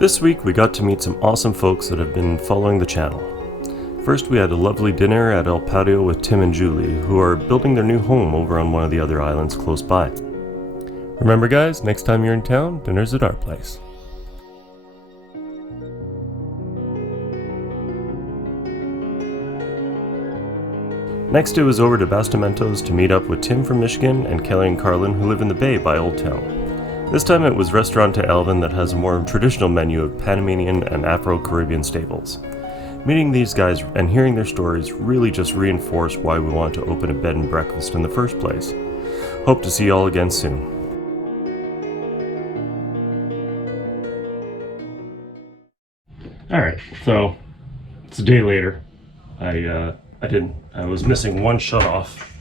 This week we got to meet some awesome folks that have been following the channel. First we had a lovely dinner at El Patio with Tim and Julie, who are building their new home over on one of the other islands close by. Remember guys, next time you're in town, dinner's at our place. Next it was over to Bastamentos to meet up with Tim from Michigan and Kelly and Carlin, who live in the Bay by Old Town. This time it was Restaurante Alvin that has a more traditional menu of Panamanian and Afro-Caribbean staples. Meeting these guys and hearing their stories really just reinforced why we wanted to open a bed and breakfast in the first place. Hope to see you all again soon. Alright, so it's a day later. I was missing one shut off.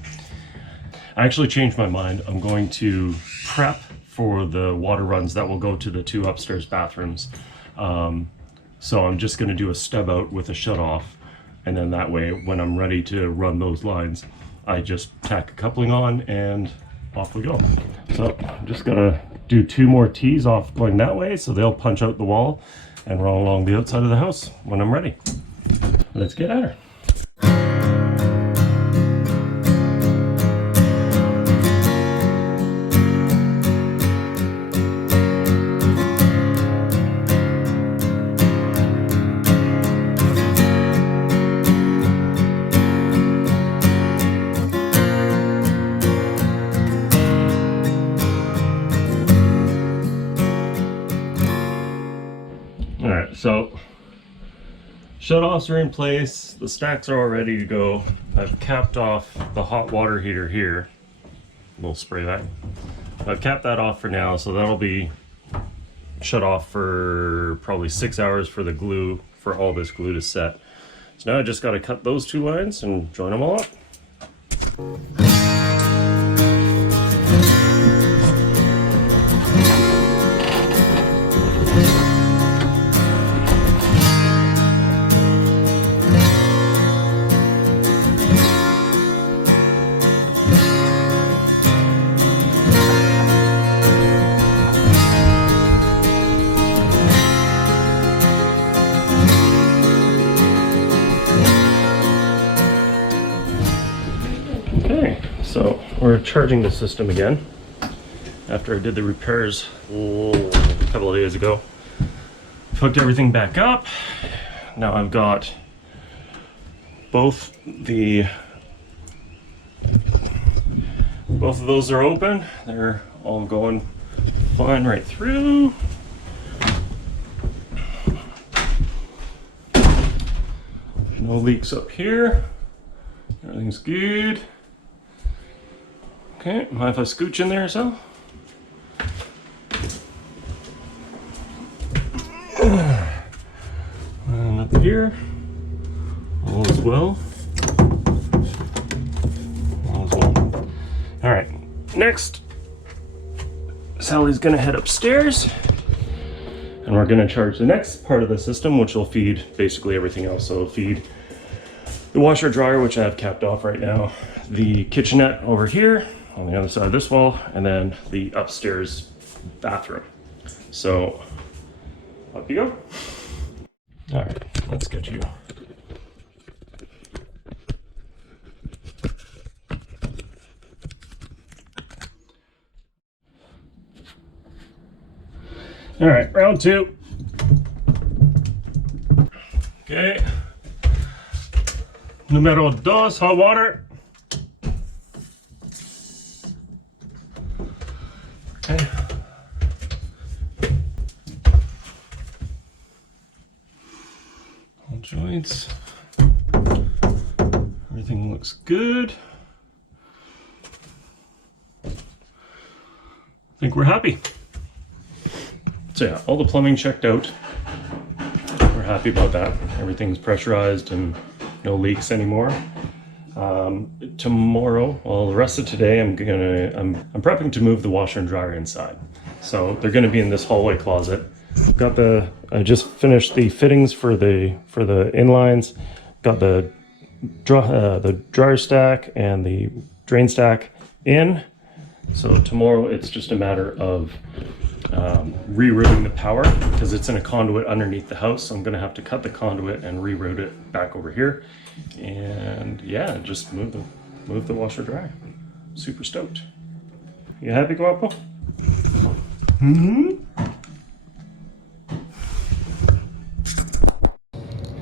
I actually changed my mind. I'm going to prep for the water runs that will go to the two upstairs bathrooms. So I'm just going to do a stub out with a shut off, and then that way when I'm ready to run those lines, I just tack a coupling on and off we go. So I'm just going to do two more tees off going that way so they'll punch out the wall and run along the outside of the house when I'm ready. Let's get at her. Alright, so shut-offs are in place, the stacks are all ready to go. I've capped off the hot water heater here. We'll spray that. I've capped that off for now, so that'll be shut off for probably 6 hours for the glue, for all this glue to set. So now I just got to cut those two lines and join them all up. So we're charging the system again after I did the repairs a couple of days ago. Hooked everything back up. Now I've got both of those are open. They're all going fine right through. No leaks up here. Everything's good. Okay, mind if I scooch in there so? And up here, all as well. All as well. Alright, next, Sally's gonna head upstairs and we're gonna charge the next part of the system, which will feed basically everything else. So it'll feed the washer dryer, which I have capped off right now, the kitchenette over here, on the other side of this wall, and then the upstairs bathroom. So up you go. All right, let's get you. All right, round two. Okay. Numero dos, hot water. Okay. All joints. Everything looks good. I think we're happy. So yeah, all the plumbing checked out. We're happy about that. Everything's pressurized and no leaks anymore. Tomorrow, well, the rest of today, I'm prepping to move the washer and dryer inside. So they're going to be in this hallway closet. I just finished the fittings for the inlines. Got the dryer stack and the drain stack in. So tomorrow it's just a matter of rerouting the power because it's in a conduit underneath the house. So I'm gonna have to cut the conduit and reroute it back over here. And yeah, just move the washer dryer. Super stoked. You happy, Guapo?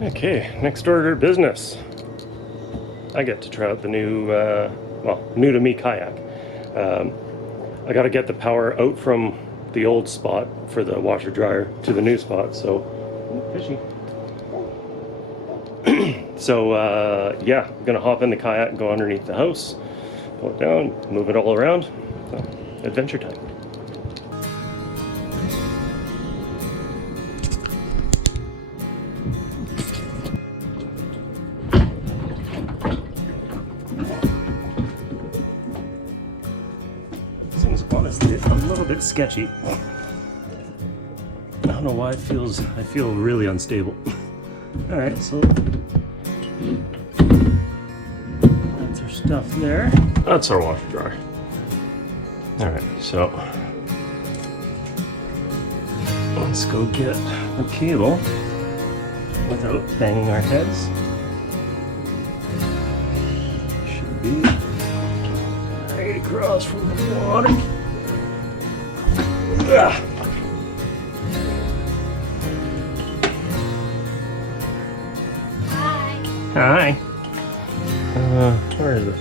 Okay, next order of business. I get to try out the new, well, new to me kayak. I got to get the power out from the old spot for the washer dryer to the new spot. So, fishy. So yeah, I'm gonna hop in the kayak and go underneath the house, pull it down, move it all around. So, adventure time. Seems honestly a little bit sketchy. I don't know why I feel really unstable. All right, so that's our stuff there. That's our washer dryer. All right, so let's go get the cable without banging our heads. Should be right across from the water. Ugh. Hi. Where is it?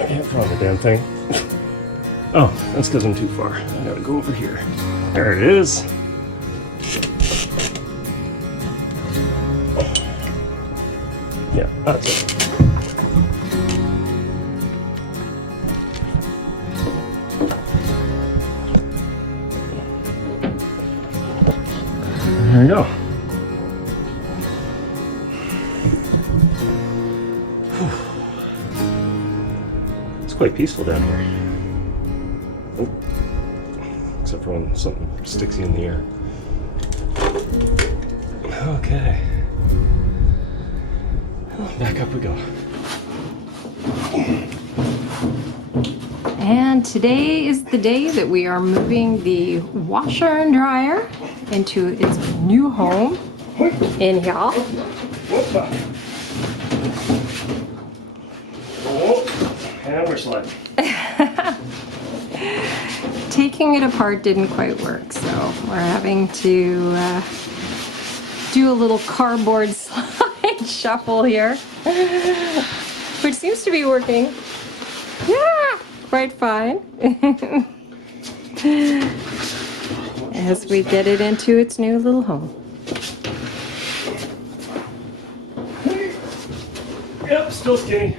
I can't find the damn thing. Oh, that's because I'm too far. I gotta go over here. There it is. Yeah, that's it. There we go. It's quite peaceful down here. Oh. Except for when something sticks you in the ear. Okay. Back up we go. And today is the day that we are moving the washer and dryer into its new home in here. Whoop. Oh, and we're sliding. Taking it apart didn't quite work, so we're having to do a little cardboard slide shuffle here, which seems to be working. Yeah, quite fine. As we get it into its new little home. Yep, still skinny.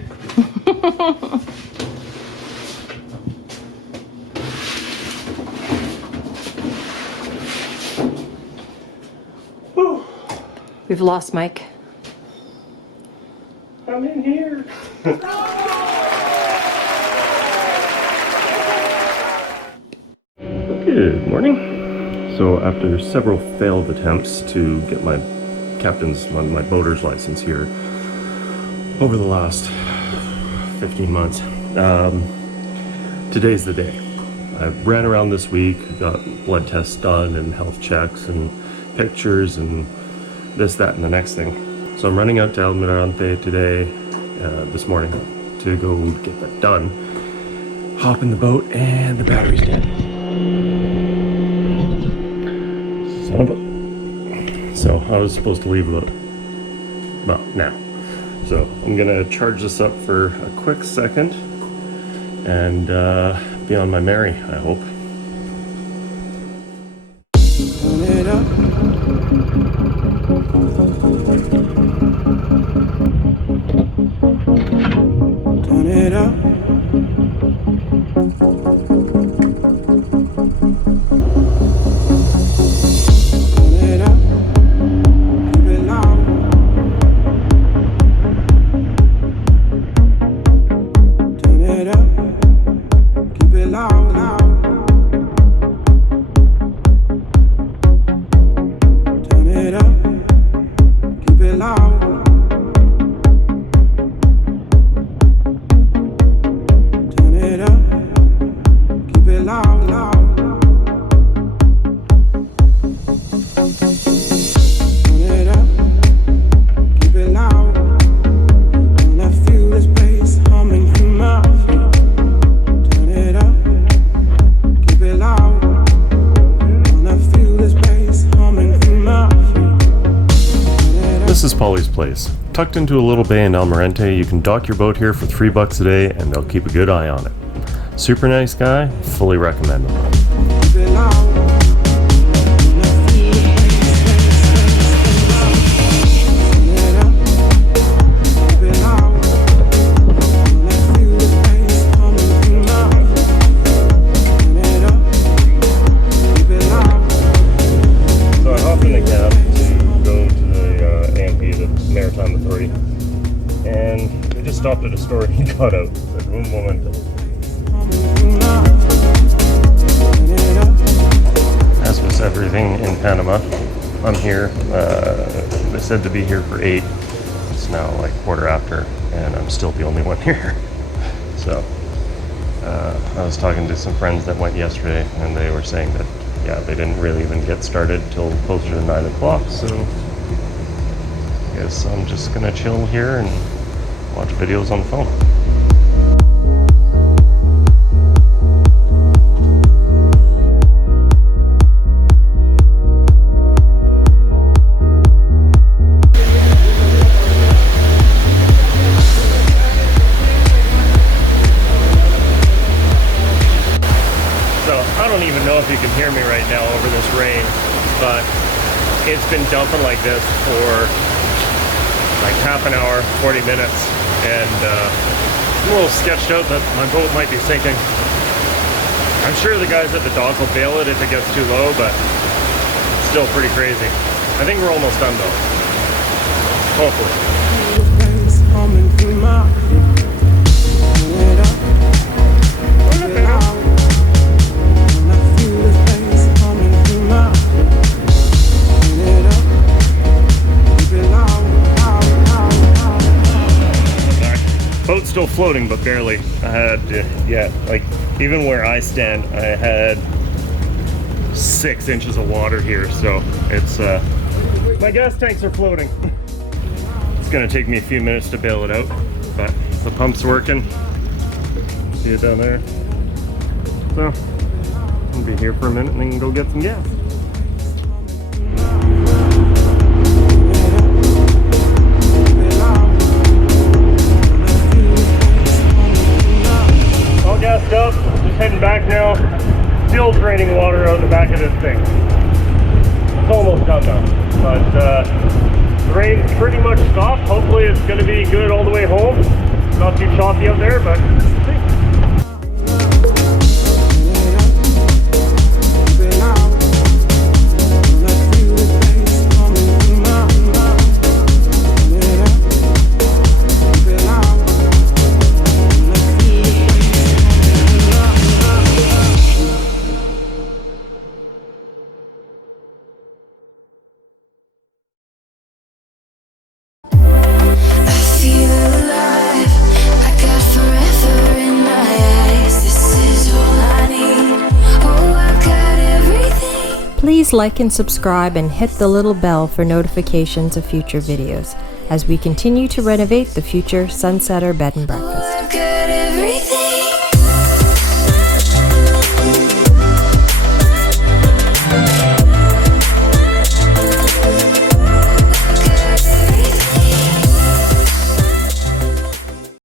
We've lost Mike. I'm in here. Good morning. So after several failed attempts to get my boater's license here over the last 15 months, today's the day. I ran around this week, got blood tests done and health checks and pictures and this, that, and the next thing. So I'm running out to Almirante today, this morning, to go get that done. Hop in the boat and the battery's dead. Son of a... So I was supposed to leave about, well, now. So I'm gonna charge this up for a quick second and be on my merry, I hope. Turn it up. Turn it up. Keep it loud, loud. Polly's Place. Tucked into a little bay in Almirante, you can dock your boat here for $3 a day and they'll keep a good eye on it. Super nice guy, fully recommend him. Stopped at a store and he got out. Said, "Un momento." As with everything in Panama, I'm here. They said to be here for 8. It's now like quarter after, and I'm still the only one here. So I was talking to some friends that went yesterday, and they were saying that yeah, they didn't really even get started till closer to 9 o'clock. So I guess I'm just gonna chill here and watch videos on the phone. So I don't even know if you can hear me right now over this rain, but it's been dumping like this for like half an hour, 40 minutes. And I'm a little sketched out that my boat might be sinking. I'm sure the guys at the dock will bail it if it gets too low, but it's still pretty crazy. I think we're almost done though. Hopefully. Boat's still floating, but barely. I had, yeah, like even where I stand, I had 6 inches of water here, so it's, my gas tanks are floating. It's gonna take me a few minutes to bail it out, but the pump's working. See it down there? So, I'll be here for a minute and then go get some gas. Gassed up, just heading back now. Still draining water out the back of this thing. It's almost done though, but the rain's pretty much stopped. Hopefully it's going to be good all the way home. Not too choppy out there, but we'll see. Please like and subscribe and hit the little bell for notifications of future videos as we continue to renovate the future Sunsetter Bed and Breakfast.